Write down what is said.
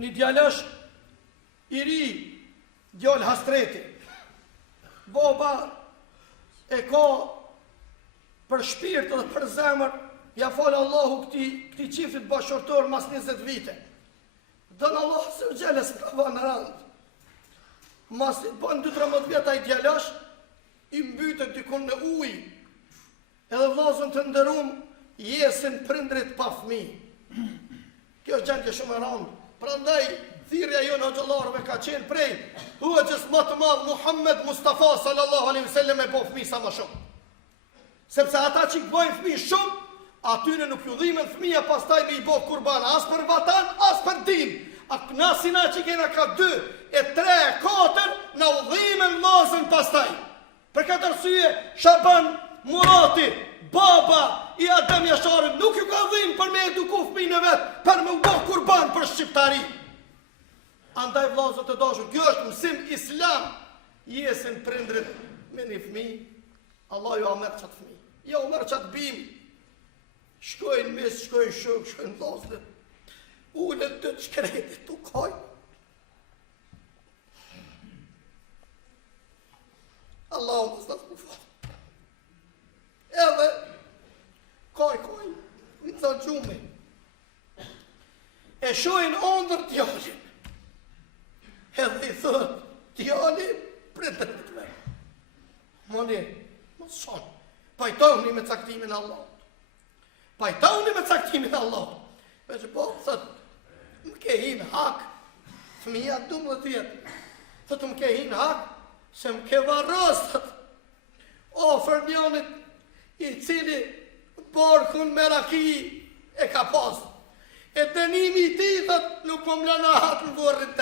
një djalosh i ri, djallë hastreti. Baba e ka për shpirt dhe për zemër, ja falë Allahu këti qiftit bashkërtor mas 20 vite. Dënë Allah se u gjeles ka va në randë. Mas të bënë 2-13 vjetë a i djalosh, i mbytët dikun në uj, edhe vllazën të ndërum, jesin prindrit pa fmi. Kjo është gjendje shumë e randë. Prandaj, thirrja jonë hoxhallarëve ka qenë prej hoxhës më të madh Muhammed Mustafa sallallahu alaihi wasallam e po fmi sa më shumë. Sepse ata që bëjnë fmi shumë, atyre nuk ju dhimen fmija pastaj me i bo kurban, as për vatan, as për din. A nasina që kena ka 2, 3, 4, na u dhimen vllazën pastaj. Për këtë arsye, Shaban Murati, baba i Adem Jasharit, nuk ju ka dhimë për me eduku fëmijën e vetë, për me u bo kurban për shqiptari. Andaj vllazët e dashur, kjo është mësim islam. Jesin prindrit me një fëmijë, Allah ju a merë qatë fëmijë. Jo merë qatë bimë. Shkojnë mes, shkojnë shok, shkojnë vllazët. Ullët të të shkretit të kaj. Allah më së të fatë. Edhe, kaj, në të gjume. E shojnë ondër djallin. Edhe i thënë, djallin, prindër të me. Moni, më sonë, pajtoni me caktimin Allah. Pajtoni me caktimin Allah. E që po, thëtë, më ke hinë hak, fëmija 12 vjetë, thëtë më ke hinë hak, se më ke varës, thëtë, o fërmjanit i cili barkun me raki e ka pasë. E dënimi ti, thëtë, nuk më mlana hatë në vorrin